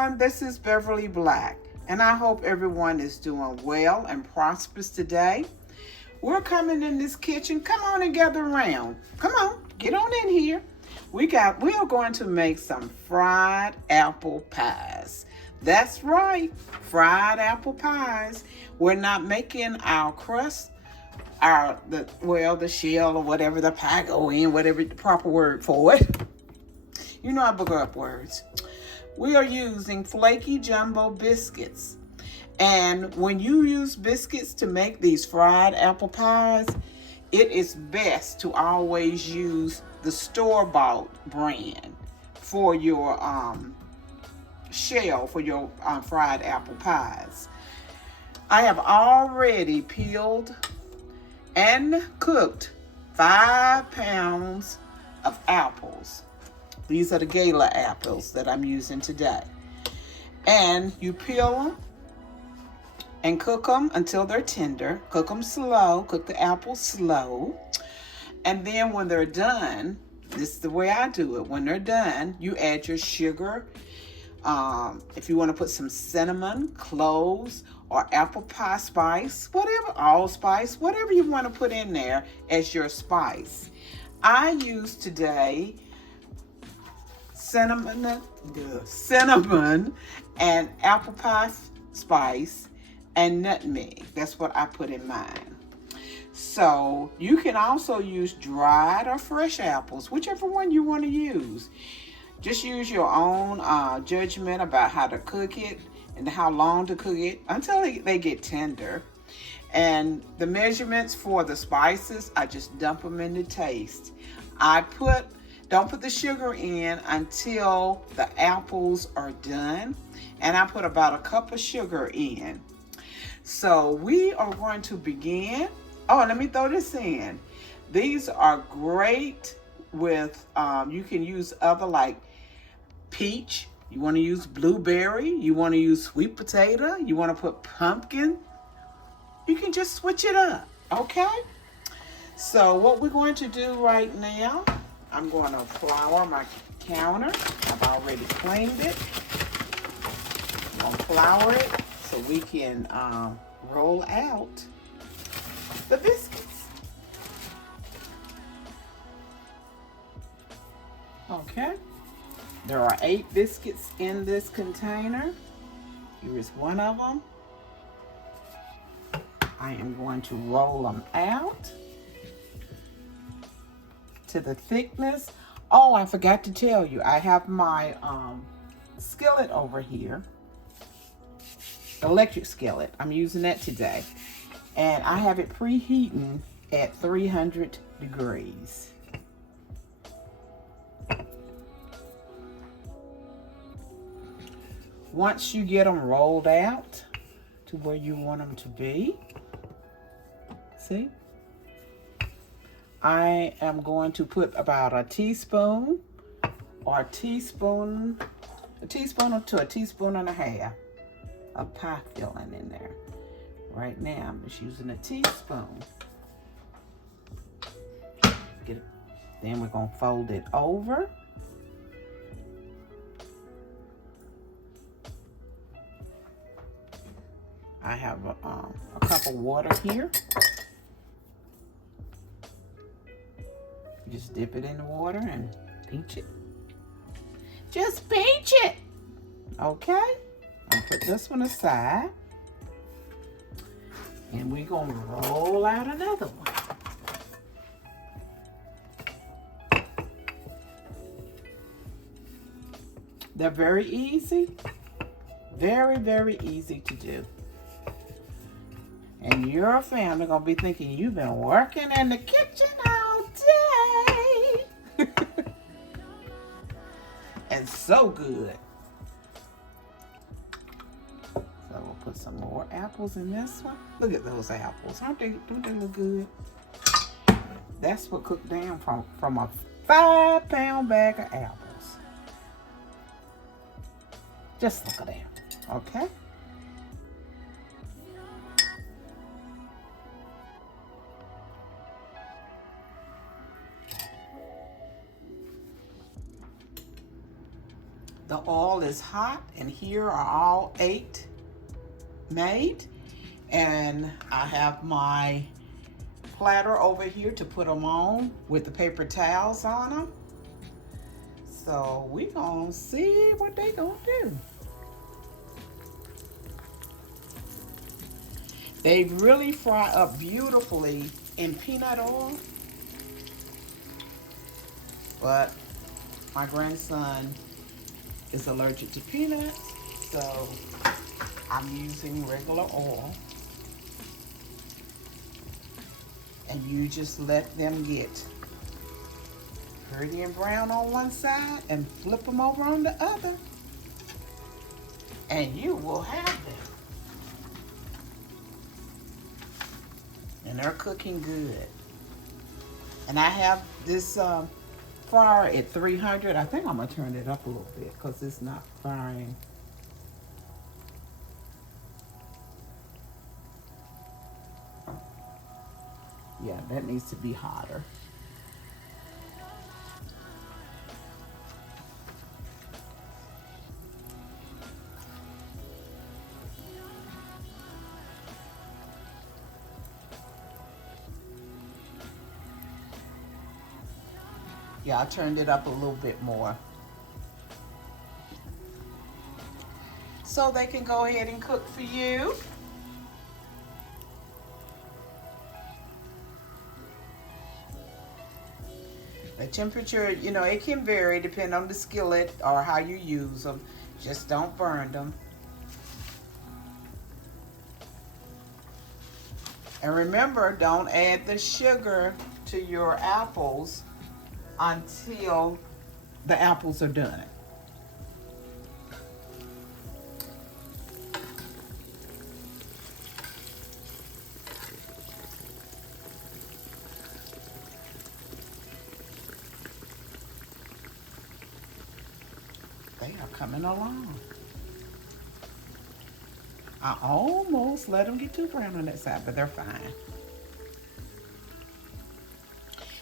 everyone, this is Beverly Black, and I hope everyone is doing well and prosperous today. We're coming in this kitchen. Come on and gather around. Come on, get on in here. We are going to make some fried apple pies. That's right, fried apple pies. We're not making our crust, the shell or whatever the pie go in, whatever the proper word for it. You know I book up words. We are using flaky jumbo biscuits. And when you use biscuits to make these fried apple pies, it is best to always use the store-bought brand for your shell for your fried apple pies. I have already peeled and cooked 5 pounds of apples. These are the Gala apples that I'm using today. And you peel them and cook them until they're tender. Cook them slow, cook the apples slow. And then when they're done, this is the way I do it. When they're done, you add your sugar. If you want to put some cinnamon, cloves, or apple pie spice, whatever, allspice, whatever you want to put in there as your spice. I use today cinnamon and apple pie spice and nutmeg. That's what I put in mine. So you can also use dried or fresh apples, whichever one you want to use. Just use your own judgment about how to cook it and how long to cook it until they get tender. And the measurements for the spices, I just dump them in the taste. Don't put the sugar in until the apples are done. And I put about a cup of sugar in. So we are going to begin. Oh, let me throw this in. These are great with, you can use other like peach. You want to use blueberry. You want to use sweet potato. You want to put pumpkin. You can just switch it up, okay? So what we're going to do right now, I'm going to flour my counter. I've already cleaned it. I'm going to flour it so we can roll out the biscuits. Okay. There are 8 biscuits in this container. Here is one of them. I am going to roll them out to the thickness. Oh, I forgot to tell you, I have my skillet over here. Electric skillet. I'm using that today. And I have it preheating at 300 degrees. Once you get them rolled out to where you want them to be, see, I am going to put about a teaspoon to a teaspoon and a half of pie filling in there. Right now, I'm just using a teaspoon. Get it. Then we're going to fold it over. I have a cup of water here. Just dip it in the water and pinch it. Just pinch it. Okay? I'll put this one aside. And we're going to roll out another one. They're very easy. Very, very easy to do. And your family gonna be thinking you've been working in the kitchen all day. And so good. So we'll put some more apples in this one. Look at those apples. Don't they look good? That's what cooked down from a 5-pound bag of apples. Just look at that, okay? The oil is hot, and here are all 8 made. And I have my platter over here to put them on with the paper towels on them. So we gonna see what they gonna do. They really fry up beautifully in peanut oil, but my grandson is allergic to peanuts, so I'm using regular oil. And you just let them get pretty and brown on one side and flip them over on the other, and you will have them. And they're cooking good. And I have this fryer at 300. I think I'm gonna turn it up a little bit because it's not frying. Yeah, that needs to be hotter. Yeah, I turned it up a little bit more. So they can go ahead and cook for you. The temperature, you know, it can vary depending on the skillet or how you use them. Just don't burn them. And remember, don't add the sugar to your apples until the apples are done. They are coming along. I almost let them get too brown on that side, but they're fine.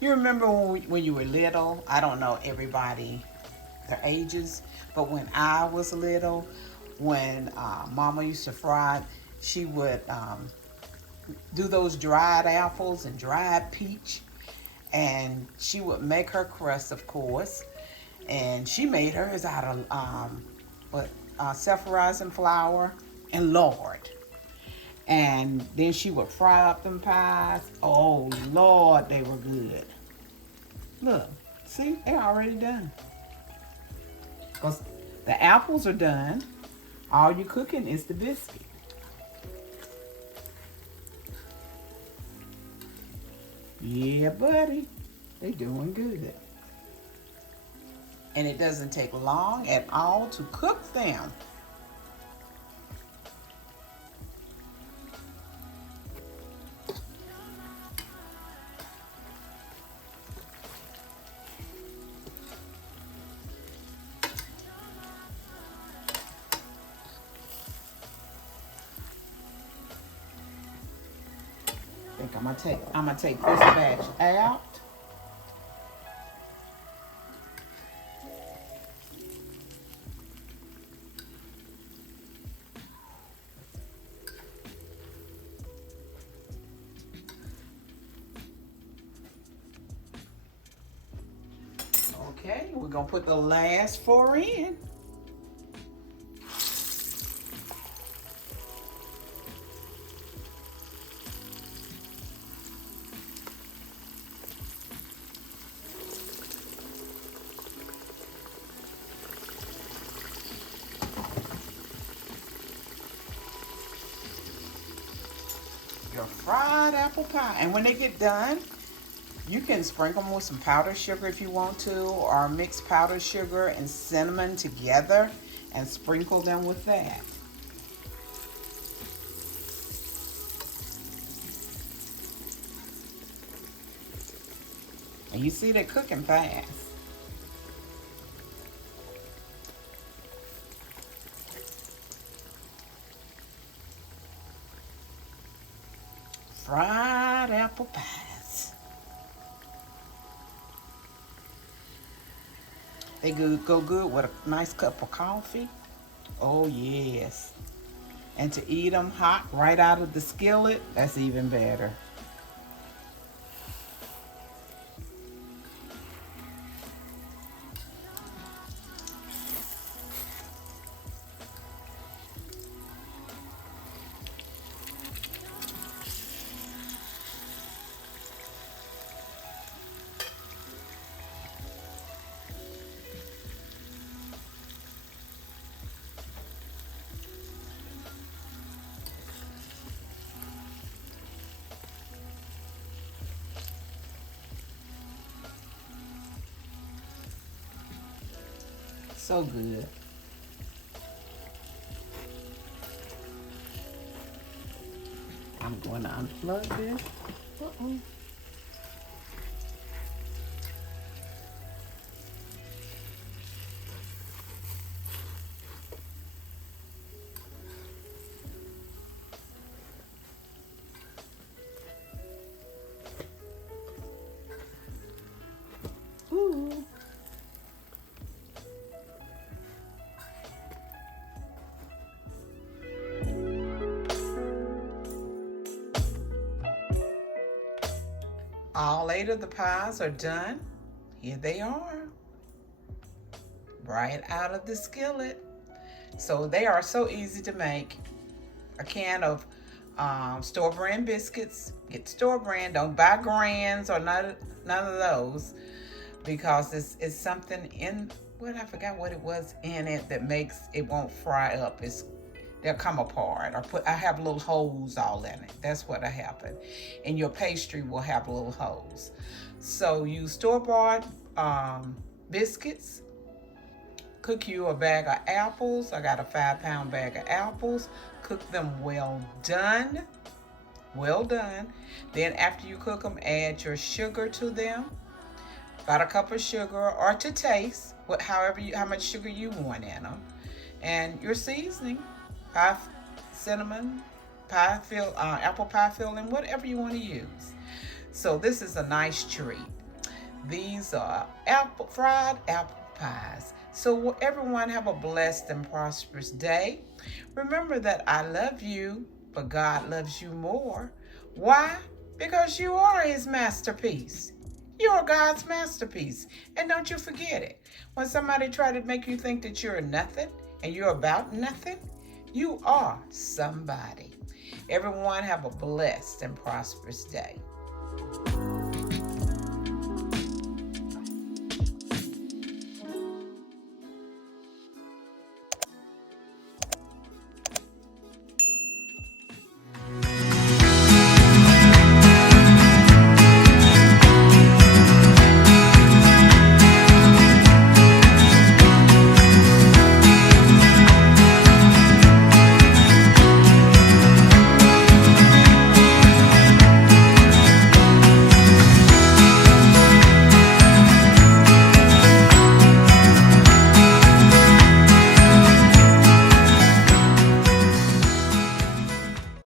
You remember when you were little? I don't know everybody, their ages, but when I was little, when Mama used to fry, she would do those dried apples and dried peach, and she would make her crust, of course, and she made hers out of self-rising flour and lard. And then she would fry up them pies. Oh Lord, they were good. Look, see, they're already done. Because the apples are done. All you're cooking is the biscuit. Yeah, buddy, they doing good. And it doesn't take long at all to cook them. I think I'm gonna take this batch out. Okay, we're gonna put the last 4 in. Your fried apple pie. And when they get done, you can sprinkle them with some powdered sugar if you want to, or mix powdered sugar and cinnamon together and sprinkle them with that. And you see they're cooking fast. Fried apple pies. They go good with a nice cup of coffee. Oh yes. And to eat them hot right out of the skillet, that's even better. So good. I'm going to unplug this. Uh-oh. Ooh. All 8 of the pies are done. Here they are, right out of the skillet. So they are so easy to make. A can of store brand biscuits. Get store brand. Don't buy Grands or none of those, because it's something in what I forgot what it was in it that makes it won't fry up. They'll come apart, or I have little holes all in it. That's what happened. And your pastry will have little holes. So use store-bought biscuits. Cook you a bag of apples. I got a 5-pound bag of apples. Cook them well done. Well done. Then after you cook them, add your sugar to them. About a cup of sugar, or to taste, how much sugar you want in them. And your seasoning. Cinnamon, apple pie filling, whatever you want to use. So this is a nice treat. These are fried apple pies. So everyone have a blessed and prosperous day. Remember that I love you, but God loves you more. Why? Because you are his masterpiece. You are God's masterpiece. And don't you forget it. When somebody try to make you think that you're nothing and you're about nothing, you are somebody. Everyone have a blessed and prosperous day.